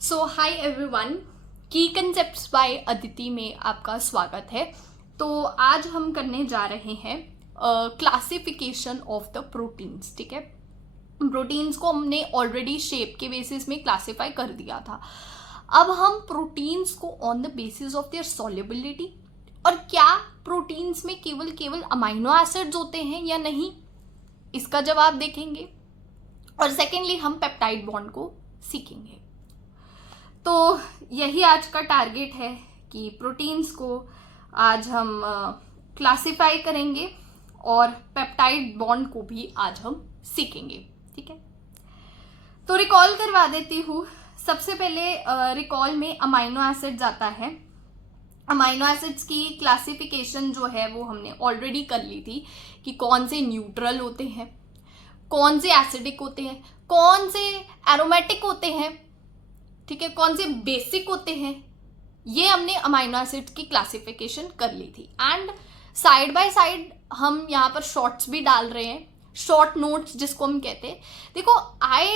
सो hi everyone, की concepts bye Aditi में आपका स्वागत है। तो आज हम करने जा रहे हैं क्लासिफिकेशन ऑफ द प्रोटीन्स। ठीक है, प्रोटीन्स को हमने ऑलरेडी शेप के बेसिस में क्लासिफाई कर दिया था। अब हम प्रोटीन्स को on the basis of their solubility, और क्या प्रोटीन्स में केवल अमाइनो एसिड्स होते हैं या नहीं, इसका जवाब देखेंगे। और सेकेंडली हम पेप्टाइड बॉन्ड को सीखेंगे। तो यही आज का टारगेट है कि प्रोटीन्स को आज हम क्लासिफाई करेंगे और पेप्टाइड बॉन्ड को भी आज हम सीखेंगे। ठीक है, तो रिकॉल करवा देती हूँ। सबसे पहले रिकॉल में अमाइनो एसिड्स आता है। अमाइनो एसिड्स की क्लासिफिकेशन जो है वो हमने ऑलरेडी कर ली थी कि कौन से न्यूट्रल होते हैं, कौन से एसिडिक होते हैं, कौन से एरोमेटिक होते हैं, ठीक है, कौन से बेसिक होते हैं। ये हमने अमाइनो एसिड्स की क्लासिफिकेशन कर ली थी। एंड साइड बाय साइड हम यहाँ पर शॉर्ट्स भी डाल रहे हैं, शॉर्ट नोट्स जिसको हम कहते हैं। देखो, आई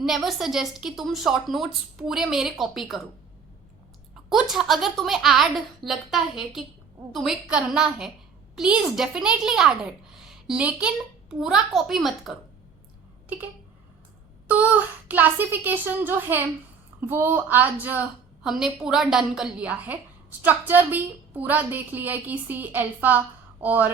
नेवर सजेस्ट कि तुम शॉर्ट नोट्स पूरे मेरे कॉपी करो। कुछ अगर तुम्हें ऐड लगता है कि तुम्हें करना है, प्लीज डेफिनेटली ऐड इट, लेकिन पूरा कॉपी मत करो। ठीक है, तो क्लासिफिकेशन जो है वो आज हमने पूरा डन कर लिया है। स्ट्रक्चर भी पूरा देख लिया है कि सी अल्फा और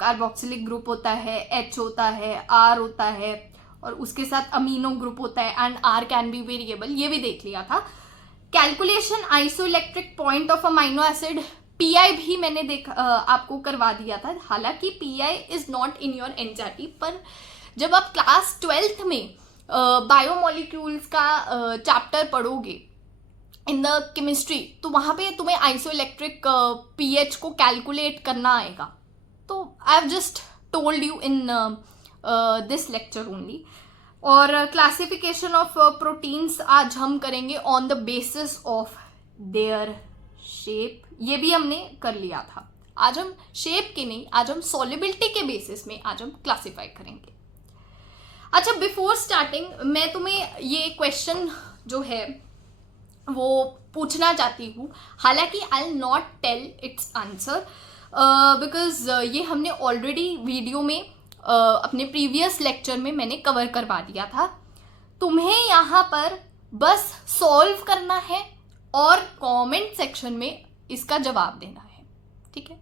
कार्बोक्सिलिक ग्रुप होता है, एच होता है, आर होता है, और उसके साथ अमीनो ग्रुप होता है, and R can be variable, ये भी देख लिया था। Calculation isoelectric point of amino acid, pI भी मैंने आपको करवा दिया था। हालांकि pI is not in your NCERT, पर जब आप क्लास 12th में बायोमोलिक्यूल्स का चैप्टर पढ़ोगे इन द केमिस्ट्री, तो वहां पे तुम्हें आइसोइलेक्ट्रिक पीएच को कैलकुलेट करना आएगा। तो I have just told you in this lecture only. और क्लासिफिकेशन ऑफ प्रोटीन्स आज हम करेंगे on the basis of their shape. ये भी हमने कर लिया था। आज हम शेप के नहीं, आज हम सॉल्युबिलिटी के बेसिस में आज हम क्लासिफाई करेंगे। अच्छा, बिफोर स्टार्टिंग मैं तुम्हें ये क्वेश्चन जो है वो पूछना चाहती हूँ। हालांकि I will not tell its answer because ये हमने ऑलरेडी वीडियो में अपने प्रीवियस लेक्चर में मैंने कवर करवा दिया था। तुम्हें यहाँ पर बस सॉल्व करना है और कमेंट सेक्शन में इसका जवाब देना है। ठीक है,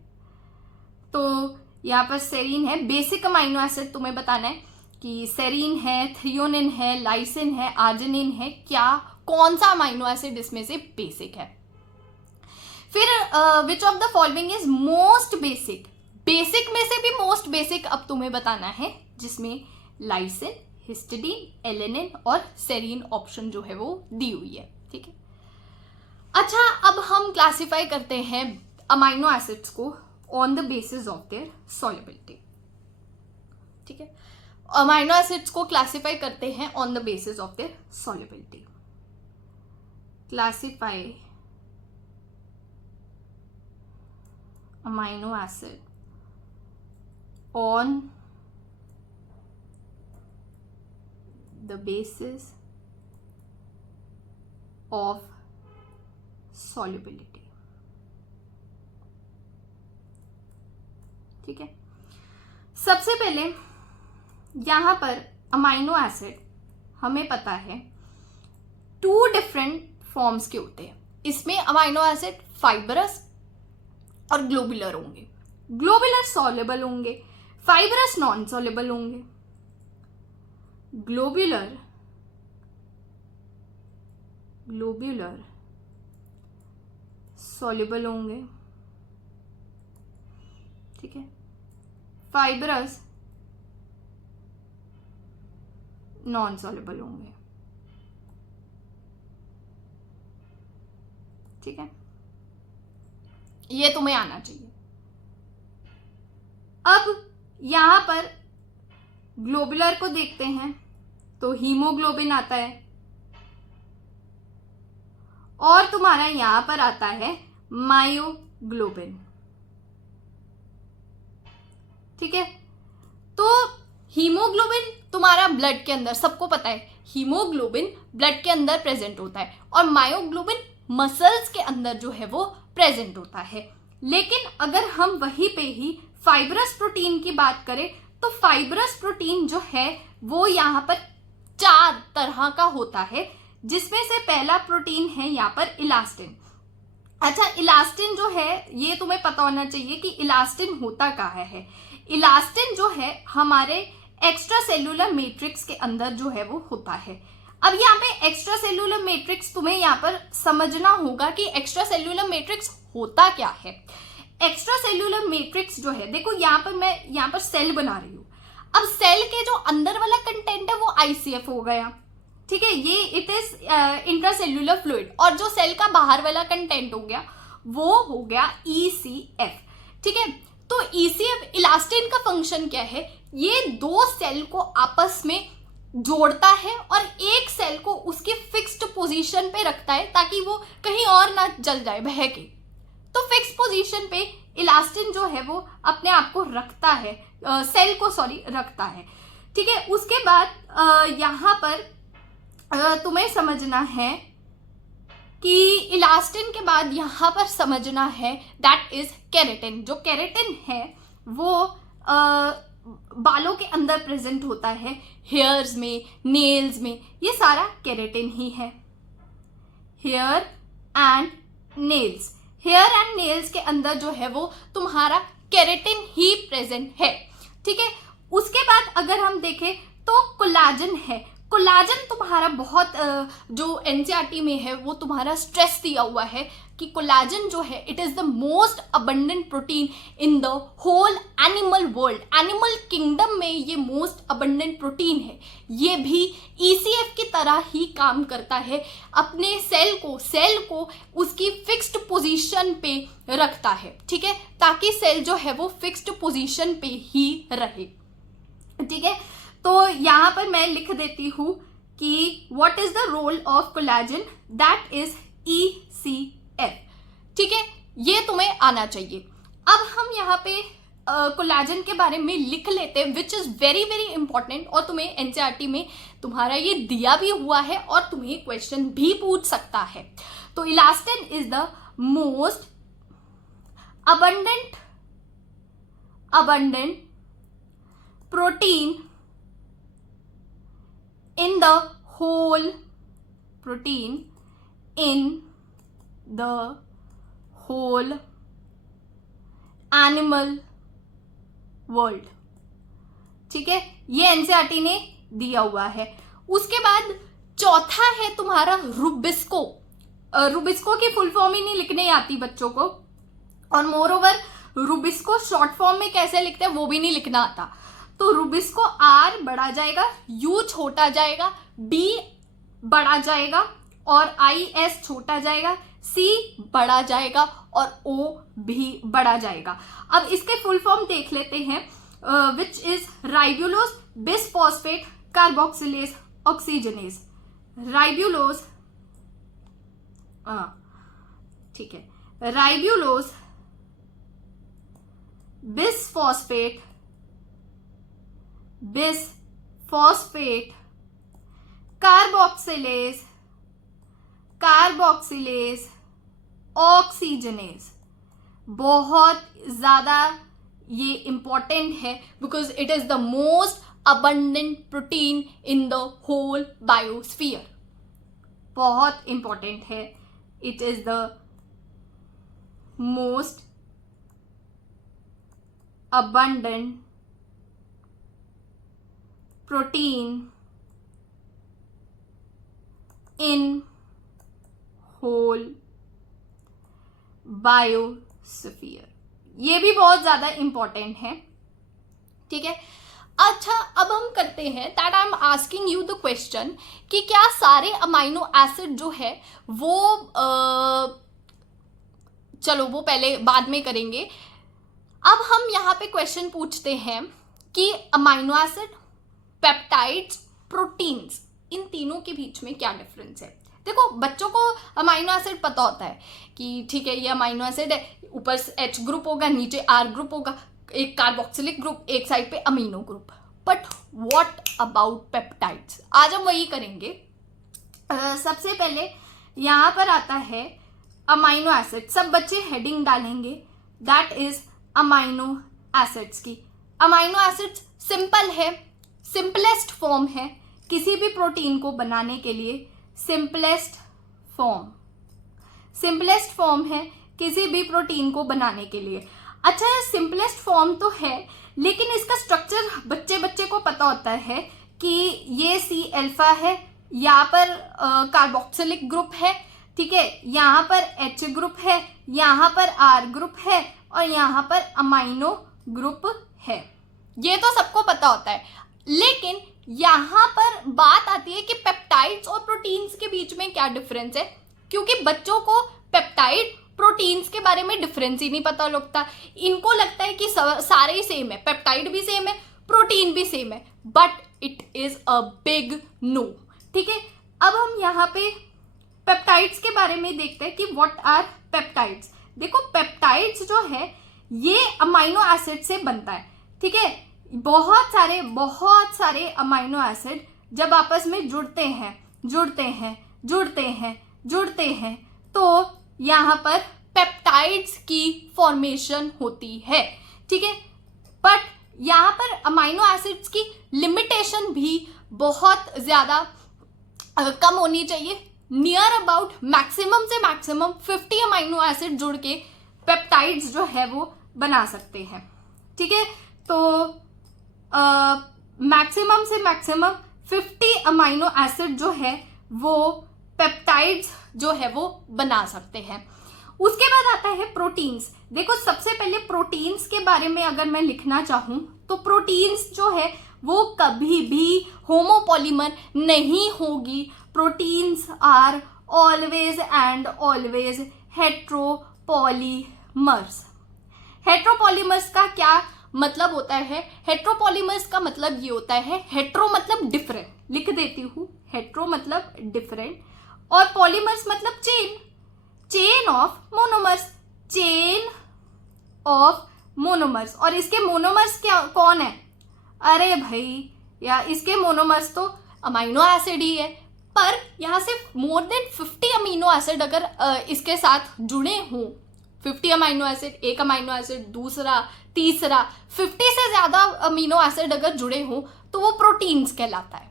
तो यहाँ पर सेरीन है, बेसिक अमाइनो एसिड तुम्हें बताना है कि सेरीन है, थ्रियोनिन है, लाइसिन है, आर्जिनिन है, क्या कौन सा अमाइनो एसिड इसमें से बेसिक है। फिर which of the following is most basic, basic में से भी मोस्ट बेसिक अब तुम्हें बताना है, जिसमें लाइसिन, हिस्टिडीन, एलेनिन और सेरीन ऑप्शन जो है वो दी हुई है। ठीक है, अच्छा, अब हम क्लासिफाई करते हैं अमाइनो एसिड्स को on the basis of their solubility. ठीक है, अमाइनो एसिड्स को क्लासिफाई करते हैं on the basis of their solubility. Classify amino acid on the basis of solubility. ठीक है, सबसे पहले यहां पर अमाइनो एसिड हमें पता है 2 डिफरेंट फॉर्म्स के होते हैं। इसमें अमाइनो एसिड फाइबरस और ग्लोबुलर होंगे। ग्लोबुलर सॉल्युबल होंगे, फाइबरस नॉन सॉल्युबल होंगे। ग्लोबुलर सॉल्युबल होंगे, ठीक है, फाइबरस नॉन सॉल्युबल होंगे। ठीक है, ये तुम्हें आना चाहिए। अब यहां पर ग्लोबुलर को देखते हैं तो हीमोग्लोबिन आता है, और तुम्हारा यहां पर आता है मायोग्लोबिन। ठीक है, तो हीमोग्लोबिन तुम्हारा ब्लड के अंदर, सबको पता है हीमोग्लोबिन ब्लड के अंदर प्रेजेंट होता है, और मायोग्लोबिन मसल्स के अंदर जो है वो प्रेजेंट होता है। लेकिन अगर हम वहीं पे ही फाइब्रस प्रोटीन की बात करें तो फाइब्रस प्रोटीन जो है वो यहाँ पर 4 तरह का होता है, जिसमें से पहला प्रोटीन है यहाँ पर इलास्टिन। अच्छा, इलास्टिन जो है ये तुम्हें पता होना चाहिए कि इलास्टिन होता कहाँ है। इलास्टिन जो है हमारे एक्स्ट्रा सेल्यूलर मैट्रिक्स के अंदर जो है वो होता है। अब यहाँ पे एक्स्ट्रा सेल्यूलर मैट्रिक्स तुम्हें यहाँ पर समझना होगा कि एक्स्ट्रा सेल्यूलर मैट्रिक्स होता क्या है। एक्स्ट्रा सेल्यूलर मैट्रिक्स जो है, देखो यहाँ पर मैं यहाँ पर सेल बना रही हूँ। अब सेल के जो अंदर वाला कंटेंट है वो ICF हो गया, ठीक है, ये इट इज इंट्रासेल्यूलर फ्लूइड, और जो सेल का बाहर वाला कंटेंट हो गया वो हो गया ECF, ठीक है। तो ECF इलास्टिन का फंक्शन क्या है, ये 2 सेल को आपस में जोड़ता है और एक सेल को उसकी फिक्स्ड पोजीशन पे रखता है ताकि वो कहीं और ना जल जाए बह के। तो फिक्स पोजीशन पे इलास्टिन जो है वो अपने आप को रखता है, सेल को रखता है, ठीक है। उसके बाद यहाँ पर तुम्हें समझना है कि इलास्टिन के बाद यहाँ पर समझना है दैट इज केराटिन। जो केराटिन है वो बालों के अंदर प्रेजेंट होता है, हेयर्स में, नेल्स में, ये सारा केराटिन ही है। Hair and nails, hair and nails के अंदर जो है वो तुम्हारा केराटिन ही प्रेजेंट है, ठीक है। उसके बाद अगर हम देखें तो कोलाजन है। कोलाजन तुम्हारा बहुत जो NCERT में है वो तुम्हारा स्ट्रेस दिया हुआ है कि कोलाजन जो है it is the most abundant protein in the whole animal world. Animal kingdom में ये मोस्ट अबंडेंट प्रोटीन है। ये भी ECF की तरह ही काम करता है, अपने सेल को उसकी फिक्स्ड पोजीशन पे रखता है, ठीक है, ताकि सेल जो है वो फिक्स्ड पोजीशन पे ही रहे, ठीक है। तो यहाँ पर मैं लिख देती हूँ कि what is the role of collagen, that is ECF, ठीक है, ये तुम्हें आना चाहिए। अब हम यहाँ पे कोलाजन के बारे में लिख लेते हैं, which is very very important, और तुम्हें NCERT में तुम्हारा ये दिया भी हुआ है और तुम्हें क्वेश्चन भी पूछ सकता है। तो elastin is the most abundant protein in the whole animal world, ठीक है, ये NCERT ने दिया हुआ है। उसके बाद चौथा है तुम्हारा रुबिस्को। रुबिस्को की फुल फॉर्म ही नहीं लिखने आती बच्चों को, और more over Rubisco short form में कैसे लिखते हैं वो भी नहीं लिखना आता। तो रुबिस्को R बढ़ा जाएगा, U छोटा जाएगा, D बढ़ा जाएगा और IS छोटा जाएगा, C बढ़ा जाएगा और O भी बढ़ा जाएगा। अब इसके फुल फॉर्म देख लेते हैं, which is ribulose bisphosphate carboxylase oxygenase. Ribulose, ठीक है, राइबुलोज बिसफॉस्फेट कार्बोक्सिलेज ऑक्सीजनेज। बहुत ज्यादा ये इंपॉर्टेंट है because it is the most abundant protein in the whole biosphere. बहुत इंपॉर्टेंट है, it is the most abundant protein in whole biosphere. ये भी बहुत ज्यादा इंपॉर्टेंट है, ठीक है। अच्छा, अब हम करते हैं that I am asking you the question कि क्या सारे अमाइनो एसिड जो है वो चलो वो पहले बाद में करेंगे। अब हम यहाँ पे क्वेश्चन पूछते हैं कि अमाइनो एसिड, पेप्टाइड्स, प्रोटीन्स, इन तीनों के बीच में क्या डिफरेंस है। देखो बच्चों को अमाइनो एसिड पता होता है कि ठीक है ये अमाइनो एसिड है, ऊपर H ग्रुप होगा, नीचे R ग्रुप होगा, एक कार्बोक्सिलिक ग्रुप, एक साइड पे amino group. But what about peptides, आज हम वही करेंगे। सबसे पहले यहाँ पर आता है अमाइनो एसिड। सब बच्चे हेडिंग डालेंगे, दैट इज अमाइनो एसिड्स की। अमाइनो एसिड्स सिंपल है, सिंपलेस्ट फॉर्म है किसी भी प्रोटीन को बनाने के लिए। सिंपलेस्ट फॉर्म है किसी भी प्रोटीन को बनाने के लिए। अच्छा, सिंपलेस्ट फॉर्म तो है, लेकिन इसका स्ट्रक्चर बच्चे बच्चे को पता होता है कि ये सी अल्फा है, यहाँ पर कार्बोक्सिलिक ग्रुप है, ठीक है, यहाँ पर H ग्रुप है, यहाँ पर R ग्रुप है और यहाँ पर अमाइनो ग्रुप है। ये तो सबको पता होता है, लेकिन यहाँ पर बात आती है कि पेप्टाइड्स और प्रोटीन्स के बीच में क्या डिफरेंस है, क्योंकि बच्चों को पेप्टाइड प्रोटीन्स के बारे में डिफरेंस ही नहीं पता लगता। इनको लगता है कि सारे ही सेम है, पेप्टाइड भी सेम है, प्रोटीन भी सेम है, but it is a big no. ठीक है, अब हम यहाँ पे पेप्टाइड्स के बारे में देखते हैं कि व्हाट आर पेप्टाइड्स। देखो, पेप्टाइड्स जो है ये अमाइनो एसिड से बनता है। ठीक है, बहुत सारे अमाइनो एसिड जब आपस में जुड़ते हैं तो यहाँ पर पेप्टाइड्स की फॉर्मेशन होती है। ठीक है, बट यहाँ पर अमाइनो एसिड्स की लिमिटेशन भी बहुत ज़्यादा कम होनी चाहिए। नियर अबाउट मैक्सिमम से मैक्सिमम 50 अमाइनो एसिड जुड़ के पेप्टाइड्स जो है वो बना सकते हैं। ठीक है, तो मैक्सिमम से मैक्सिमम 50 अमाइनो एसिड जो है वो पेप्टाइड्स जो है वो बना सकते हैं। उसके बाद आता है प्रोटीन्स। देखो, सबसे पहले प्रोटीन्स के बारे में अगर मैं लिखना चाहूँ तो प्रोटीन्स जो है वो कभी भी होमोपॉलीमर नहीं होगी। Proteins are always and always heteropolymers. Heteropolymers का क्या मतलब होता है? हेट्रोपॉलीमर्स का मतलब ये होता है, हेट्रो मतलब डिफरेंट, लिख देती हूँ, हेट्रो मतलब डिफरेंट और पॉलीमर्स मतलब चेन ऑफ मोनोमर्स। और इसके मोनोमर्स क्या कौन है? अरे भाई, या इसके मोनोमर्स तो अमीनो एसिड ही है, पर यहाँ से मोर देन 50 अमीनो एसिड अगर इसके साथ जुड़े हों, 50 अमीनो एसिड, एक अमीनो एसिड, दूसरा, तीसरा, 50 से ज़्यादा अमीनो एसिड अगर जुड़े हों तो वो प्रोटीन्स कहलाता है।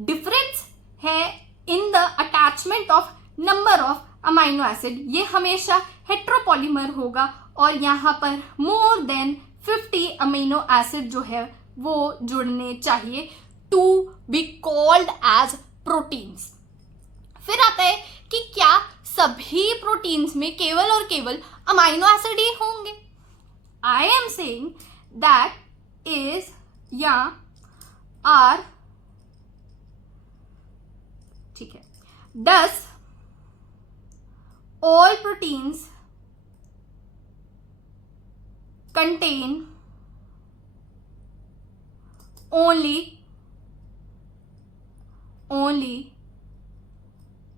डिफरेंस है in the attachment of number of amino acid, ये हमेशा हेट्रोपॉलीमर होगा और यहाँ पर मोर देन 50 अमीनो एसिड जो है वो जुड़ने चाहिए to be called as proteins. फिर आता है कि क्या सभी प्रोटीन्स में केवल और केवल अमीनो एसिड ही होंगे? I am saying that is या आर, ठीक है, डस all proteins contain only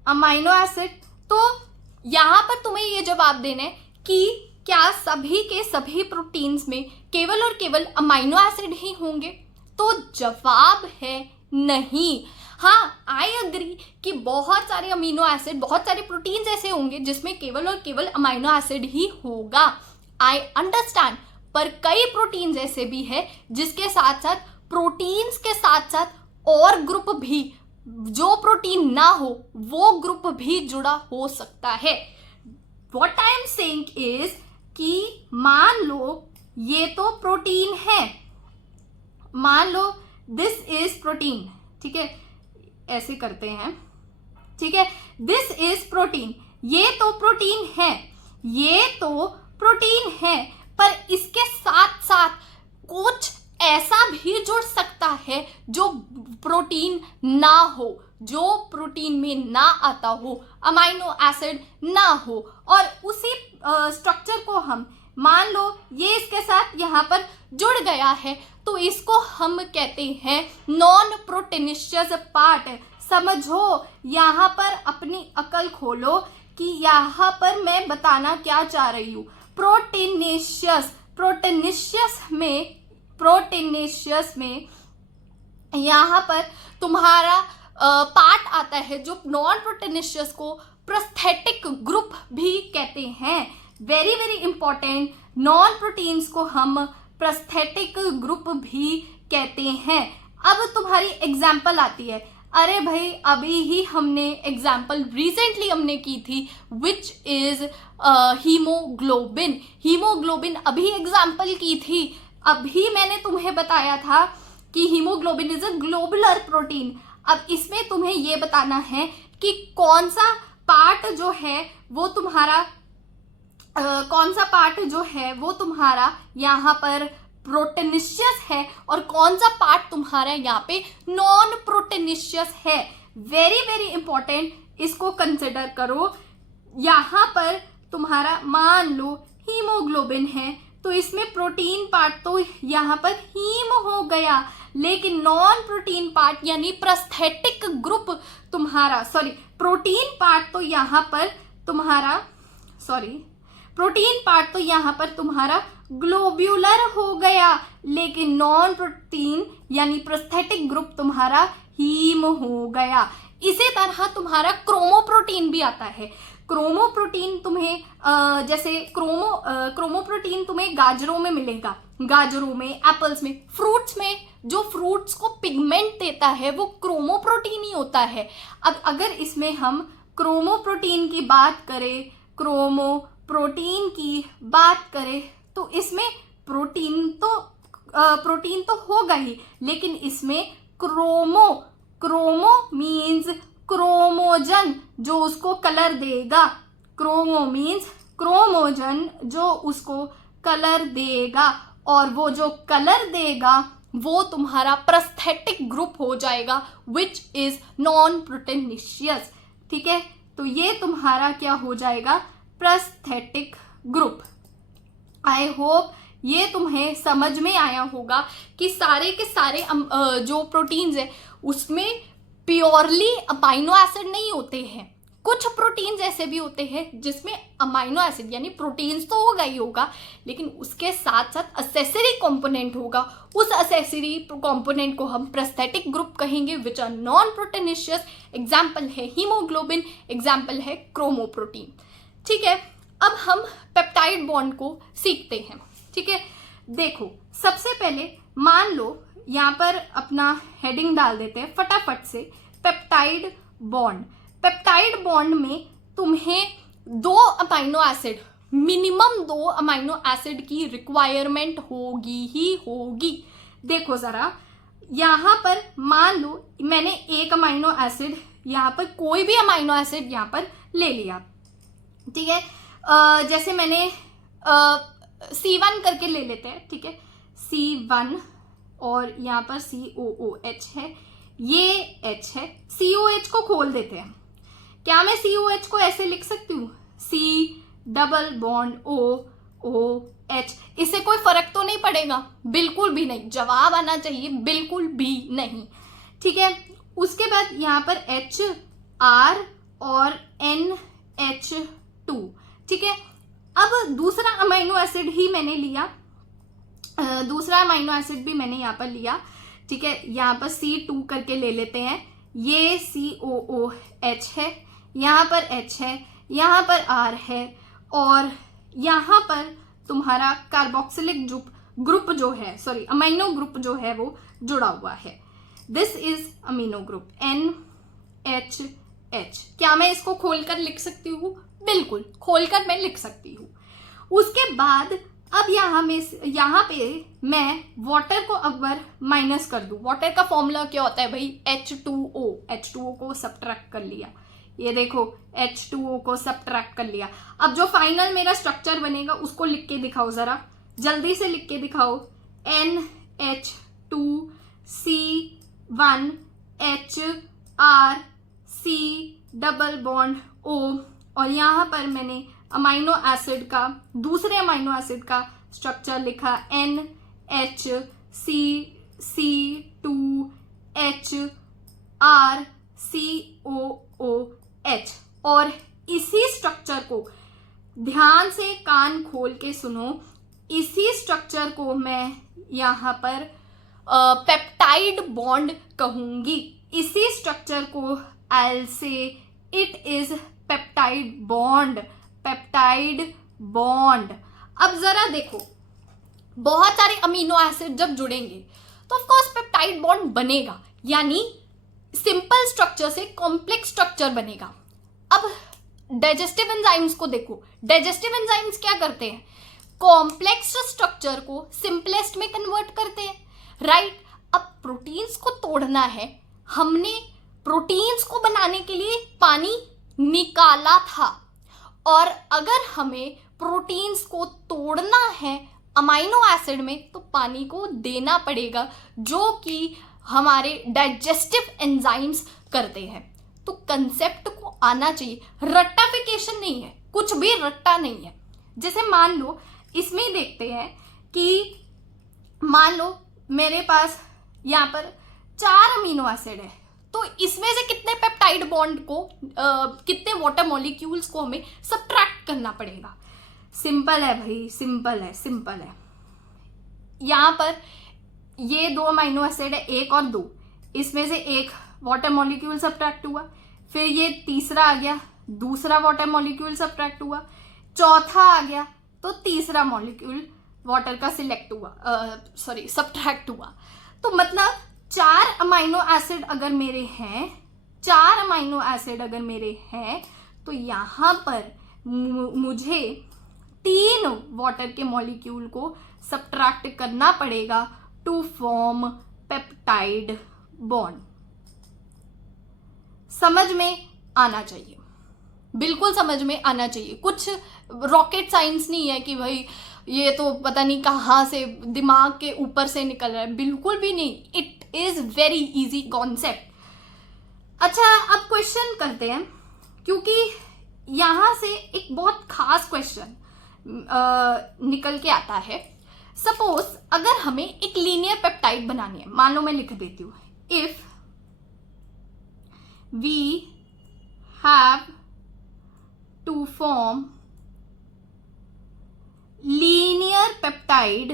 amino acid. तो यहां पर तुम्हें ये जवाब देना है कि क्या सभी के सभी प्रोटीन्स में केवल और केवल अमाइनो एसिड ही होंगे? तो जवाब है नहीं। हाँ, आई अग्री कि बहुत सारे अमीनो एसिड, बहुत सारे प्रोटीन्स ऐसे होंगे जिसमें केवल और केवल अमीनो एसिड ही होगा। आई अंडरस्टैंड, पर कई प्रोटीन्स ऐसे भी है जिसके साथ साथ प्रोटीन्स के साथ साथ और ग्रुप भी, जो प्रोटीन ना हो वो ग्रुप भी जुड़ा हो सकता है। What I am saying is कि मान लो ये तो प्रोटीन है, मान लो दिस इज प्रोटीन, ठीक है, ऐसे करते हैं, ठीक है, दिस इज प्रोटीन, ये तो प्रोटीन है, पर इसके साथ साथ कुछ ऐसा भी जुड़ सकता है जो प्रोटीन ना हो, जो प्रोटीन में ना आता हो, अमाइनो एसिड ना हो, और उसी स्ट्रक्चर को हम मान लो ये इसके साथ यहाँ पर जुड़ गया है तो इसको हम कहते हैं नॉन प्रोटीनिशियस पार्ट। समझो, यहाँ पर अपनी अकल खोलो कि यहाँ पर मैं बताना क्या चाह रही हूँ। प्रोटीनिशियस में यहाँ पर तुम्हारा पार्ट आता है जो नॉन प्रोटेनिशियस को प्रोस्थेटिक ग्रुप भी कहते हैं। Very very important, non proteins को हम प्रोस्थेटिक ग्रुप भी कहते हैं। अब तुम्हारी एग्जाम्पल आती है, अरे भाई अभी ही हमने एग्जाम्पल रिसेंटली हमने की थी विच इज हीमोग्लोबिन। हीमोग्लोबिन अभी एग्जाम्पल की थी, अभी मैंने तुम्हें बताया था कि haemoglobin is a globular protein. अब इसमें तुम्हें ये बताना है कि कौन सा पार्ट जो है वो तुम्हारा यहाँ पर प्रोटेनिशियस है और कौन सा पार्ट तुम्हारा यहाँ पे नॉन प्रोटेनिशियस है। वेरी वेरी इंपॉर्टेंट, इसको कंसिडर करो। यहाँ पर तुम्हारा मान लो हीमोग्लोबिन है तो इसमें प्रोटीन पार्ट तो यहाँ पर हीम हो गया, लेकिन नॉन प्रोटीन पार्ट यानी प्रोस्थेटिक ग्रुप तुम्हारा प्रोटीन पार्ट तो यहाँ पर तुम्हारा ग्लोब्यूलर हो गया, लेकिन नॉन प्रोटीन यानी प्रोस्थेटिक ग्रुप तुम्हारा हीम हो गया। इसी तरह तुम्हारा क्रोमोप्रोटीन भी आता है। क्रोमोप्रोटीन तुम्हें जैसे क्रोमोप्रोटीन तुम्हें गाजरों में मिलेगा, गाजरों में, एप्पल्स में, फ्रूट्स में। जो फ्रूट्स को पिगमेंट देता है वो क्रोमोप्रोटीन ही होता है। अब अगर इसमें हम क्रोमोप्रोटीन की बात करें तो इसमें प्रोटीन तो होगा ही, लेकिन इसमें क्रोमो मीन्स क्रोमोजन जो उसको कलर देगा। क्रोमो मीन्स क्रोमोजन जो उसको कलर देगा, और वो जो कलर देगा वो तुम्हारा प्रोस्थेटिक ग्रुप हो जाएगा विच इज नॉन प्रोटेनिशियस। ठीक है, तो ये तुम्हारा क्या हो जाएगा, प्रोस्थेटिक ग्रुप। आई होप ये तुम्हें समझ में आया होगा कि सारे के सारे जो प्रोटीन्स है उसमें प्योरली अमाइनो एसिड नहीं होते हैं। कुछ प्रोटीन्स ऐसे भी होते हैं जिसमें अमाइनो एसिड यानी प्रोटीन्स तो होगा ही होगा, लेकिन उसके साथ साथ असेसरी कंपोनेंट होगा। उस असेसरी कंपोनेंट को हम प्रोस्थेटिक ग्रुप कहेंगे विच आर नॉन प्रोटेनिशियस। एग्जाम्पल है हीमोग्लोबिन, एग्जाम्पल है क्रोमोप्रोटीन। ठीक है, अब हम पेप्टाइड बॉन्ड को सीखते हैं। ठीक है, देखो सबसे पहले मान लो यहाँ पर अपना हेडिंग डाल देते हैं फटाफट से, पेप्टाइड बॉन्ड। पेप्टाइड बॉन्ड में तुम्हें मिनिमम 2 अमाइनो एसिड की रिक्वायरमेंट होगी ही होगी। देखो जरा, यहाँ पर मान लो मैंने एक अमाइनो एसिड, यहाँ पर कोई भी अमाइनो एसिड यहाँ पर ले लिया। ठीक है, जैसे मैंने C1 करके ले लेते हैं। ठीक है, C1 और यहाँ पर COOH है, ये H है। COH को खोल देते हैं। क्या मैं COH को ऐसे लिख सकती हूँ, C डबल बॉन्ड OH? इससे कोई फर्क तो नहीं पड़ेगा? बिल्कुल भी नहीं। जवाब आना चाहिए बिल्कुल भी नहीं। ठीक है, उसके बाद यहाँ पर H R और NH2। ठीक है, अब दूसरा अमाइनो एसिड ही मैंने लिया, दूसरा अमाइनो एसिड भी मैंने यहाँ पर लिया। ठीक है, यहाँ पर C2 करके ले लेते हैं। ये COOH है, यहाँ पर H है, यहाँ पर R है, और यहाँ पर तुम्हारा कार्बोक्सिलिक ग्रुप जो है, अमीनो ग्रुप जो है वो जुड़ा हुआ है। This is amino group NHH। क्या मैं इसको खोलकर लिख सकती हूँ? बिल्कुल खोलकर मैं लिख सकती हूँ। उसके बाद अब यहाँ पे मैं वाटर को अगर माइनस कर दूँ, वाटर का फॉर्मूला क्या होता है भाई, H2O को सब्ट्रैक्ट कर लिया। ये देखो H2O को सब्ट्रैक्ट कर लिया। अब जो फाइनल मेरा स्ट्रक्चर बनेगा उसको लिख के दिखाओ, जरा जल्दी से लिख के दिखाओ। NH2C1HRC डबल बॉन्ड O, और यहाँ पर मैंने अमाइनो एसिड का, दूसरे अमाइनो एसिड का स्ट्रक्चर लिखा NHCC2HRCOOH। और इसी स्ट्रक्चर को ध्यान से कान खोल के सुनो, इसी स्ट्रक्चर को मैं यहाँ पर पेप्टाइड बॉन्ड कहूंगी। इसी स्ट्रक्चर को आई से it is peptide bond, peptide bond. अब जरा देखो, बहुत सारे अमीनो एसिड जब जुड़ेंगे तो ऑफ कोर्स पेप्टाइड बॉन्ड बनेगा, यानी सिंपल स्ट्रक्चर से कॉम्प्लेक्स स्ट्रक्चर बनेगा। अब डाइजेस्टिव एंजाइम्स को देखो, डाइजेस्टिव एंजाइम्स क्या करते हैं, कॉम्प्लेक्स स्ट्रक्चर को सिंपलेस्ट में कन्वर्ट करते हैं, राइट। अब प्रोटीन्स को तोड़ना है, हमने प्रोटीन्स को बनाने के लिए पानी निकाला था, और अगर हमें प्रोटीन्स को तोड़ना है अमाइनो एसिड में तो पानी को देना पड़ेगा, जो कि हमारे डाइजेस्टिव एंजाइम्स करते हैं। तो कंसेप्ट को आना चाहिए, रट्टाफिकेशन नहीं है, कुछ भी रट्टा नहीं है। जैसे मान लो इसमें ही देखते हैं कि मान लो मेरे पास यहाँ पर 4 अमीनो एसिड है, तो इसमें से कितने पेप्टाइड बॉन्ड को कितने वाटर मॉलिक्यूल्स को हमें सब्ट्रैक्ट करना पड़ेगा। सिंपल है भाई, सिंपल है, सिंपल है। यहाँ पर ये 2 अमीनो एसिड है, 1 और 2, इसमें से एक वाटर मॉलिक्यूल सब्ट्रैक्ट हुआ, फिर ये तीसरा आ गया, दूसरा वाटर मॉलिक्यूल सब्ट्रैक्ट हुआ, चौथा आ गया तो तीसरा मॉलिक्यूल वाटर का सब्ट्रैक्ट हुआ। तो मतलब 4 अमीनो एसिड अगर मेरे हैं, 4 अमीनो एसिड अगर मेरे हैं, तो यहाँ पर मुझे 3 वाटर के मॉलिक्यूल को सब्ट्रैक्ट करना पड़ेगा टू फॉर्म पेप्टाइड बॉन्ड। समझ में आना चाहिए, बिल्कुल समझ में आना चाहिए। कुछ रॉकेट साइंस नहीं है कि भाई ये तो पता नहीं कहाँ से दिमाग के ऊपर से निकल रहा है, बिल्कुल भी नहीं। It is very easy concept. अच्छा, अब क्वेश्चन करते हैं, क्योंकि यहाँ से एक बहुत खास क्वेश्चन निकल के आता है। सपोज अगर हमें एक लीनियर पेप्टाइड बनानी है, मान लो मैं लिख देती हूँ, if we have to form linear peptide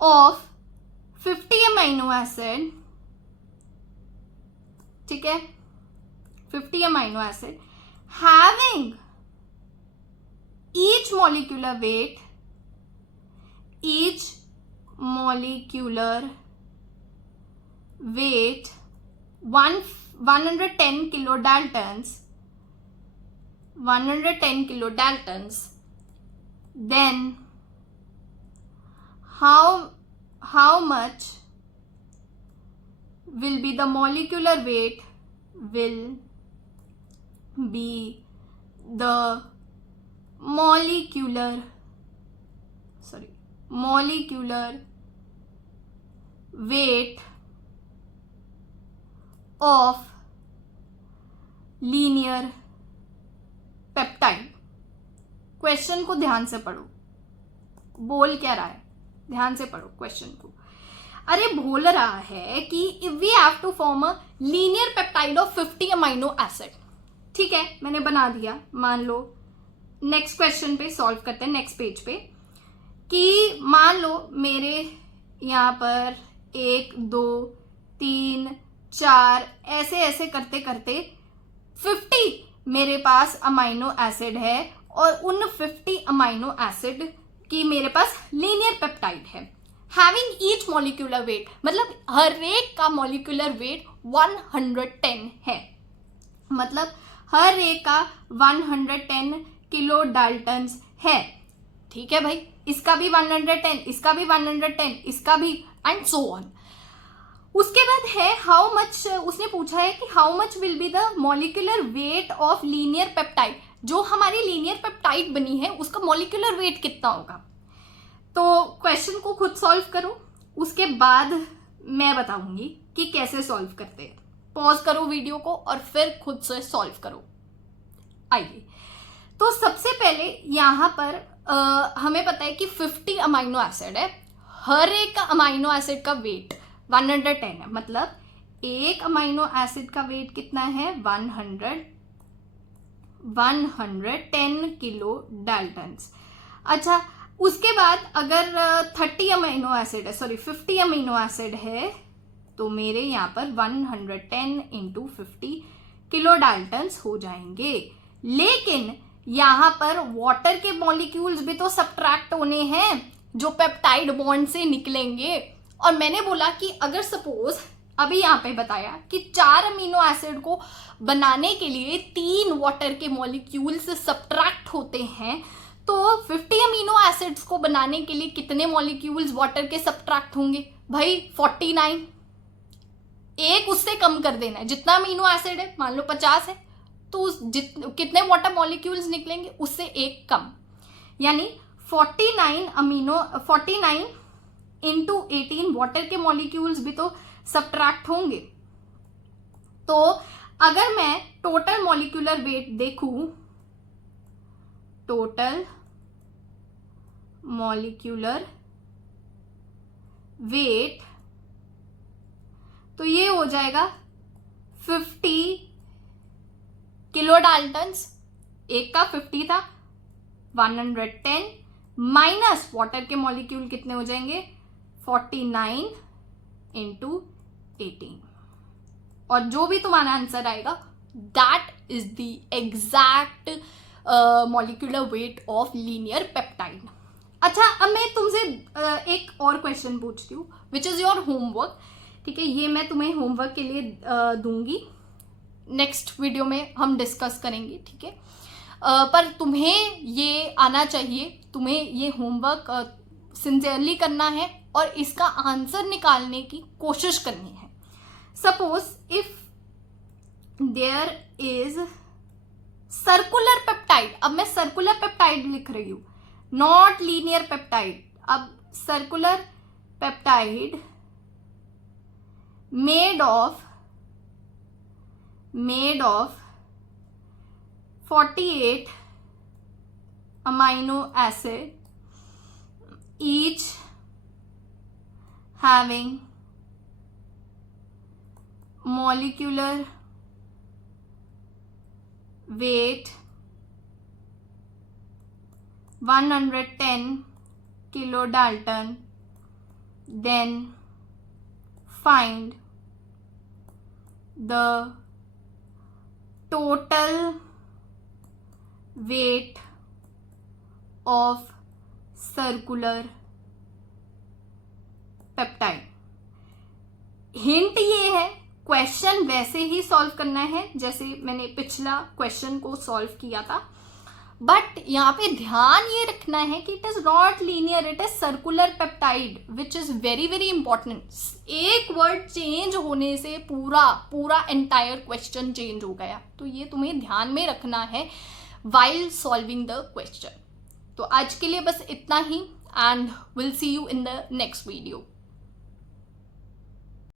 of 50 amino acid, ठीक है, 50 amino acid having each molecular weight 110 kilodaltons, then how much will be the molecular weight of linear peptide. Question को ध्यान से पढ़ो, बोल क्या रहा है, ध्यान से पढ़ो क्वेश्चन को। अरे बोल रहा है कि if we have to form a linear peptide of 50 amino acid, ठीक है, मैंने बना दिया। मान लो नेक्स्ट क्वेश्चन पे सॉल्व करते हैं, नेक्स्ट पेज पे, कि मान लो मेरे यहाँ पर 1 2 3 4 ऐसे ऐसे करते करते 50 मेरे पास अमाइनो एसिड है, और उन 50 अमाइनो एसिड की मेरे पास लीनियर पेप्टाइड है, हैविंग ईच मॉलिक्यूलर वेट, मतलब हर एक का मॉलिक्यूलर वेट 110 है, मतलब हर एक का 110 किलो डाल्टन्स है, ठीक है भाई। इसका भी 110, इसका भी 110, इसका भी, एंड सो ऑन। उसके बाद है हाउ मच, उसने पूछा है कि how much will be the molecular weight of linear peptide, जो हमारी लीनियर पेप्टाइड बनी है उसका मॉलिक्यूलर वेट कितना होगा। तो क्वेश्चन को खुद सॉल्व करो, उसके बाद मैं बताऊंगी कि कैसे सॉल्व करते हैं। पॉज करो वीडियो को और फिर खुद से सॉल्व करो। आइए, तो सबसे पहले यहाँ पर हमें पता है कि 50 अमाइनो एसिड है, हर एक अमाइनो एसिड का वेट 110 है, मतलब एक अमाइनो एसिड का वेट कितना है 110 किलो डाल्टन्स। अच्छा, उसके बाद अगर 30 अमीनो एसिड है, सॉरी 50 अमीनो एसिड है, तो मेरे यहाँ पर 110 इंटू 50 किलो डाल्टन्स हो जाएंगे। लेकिन यहाँ पर वाटर के मॉलिक्यूल्स भी तो सब्ट्रैक्ट होने हैं जो पेप्टाइड बॉन्ड से निकलेंगे। और मैंने बोला कि अगर सपोज अभी यहाँ पे बताया कि 4 अमीनो एसिड को बनाने के लिए 3 वाटर के मॉलिक्यूल्स सब्ट्रैक्ट होते हैं, तो 50 अमीनो एसिड्स को बनाने के लिए कितने मॉलिक्यूल्स वाटर के सब्ट्रैक्ट होंगे भाई? 49। एक उससे कम कर देना है, जितना अमीनो एसिड है मान लो 50 है, तो कितने वाटर मॉलिक्यूल्स निकलेंगे? उससे एक कम, यानी 49 इंटू 18 वाटर के मॉलिक्यूल्स भी तो सब्ट्रैक्ट होंगे। तो अगर मैं टोटल मॉलिक्यूलर वेट देखूं, टोटल मॉलिक्यूलर वेट, तो ये हो जाएगा 50 किलो डाल्टन्स। एक का 50 था, 110 माइनस वाटर के मॉलिक्यूल कितने हो जाएंगे? 49 इंटू 18। और जो भी तुम्हारा आंसर आएगा that is the exact molecular weight of linear peptide. अच्छा, अब मैं तुमसे एक और क्वेश्चन पूछती हूँ विच इज योर होमवर्क। ठीक है, ये मैं तुम्हें होमवर्क के लिए दूंगी, नेक्स्ट वीडियो में हम डिस्कस करेंगे। ठीक है, पर तुम्हें ये आना चाहिए, तुम्हें ये होमवर्क सिंसियरली करना है और इसका आंसर निकालने की कोशिश करनी है। Suppose if there is circular peptide, अब मैं सर्कुलर पेप्टाइड लिख रही हूं, नॉट लीनियर पेप्टाइड। अब circular peptide made of 48 amino acid, each having molecular weight 110 kilodalton, then find the total weight of circular peptide। Hint ये है, question वैसे ही solve करना है जैसे मैंने पिछला क्वेश्चन को सॉल्व किया था, बट यहाँ पे ध्यान ये रखना है कि it is not linear, it is circular peptide, which is very very important. एक वर्ड चेंज होने से पूरा एंटायर क्वेश्चन चेंज हो गया, तो ये तुम्हें ध्यान में रखना है while solving the question। तो आज के लिए बस इतना ही, and we'll see you in the next video।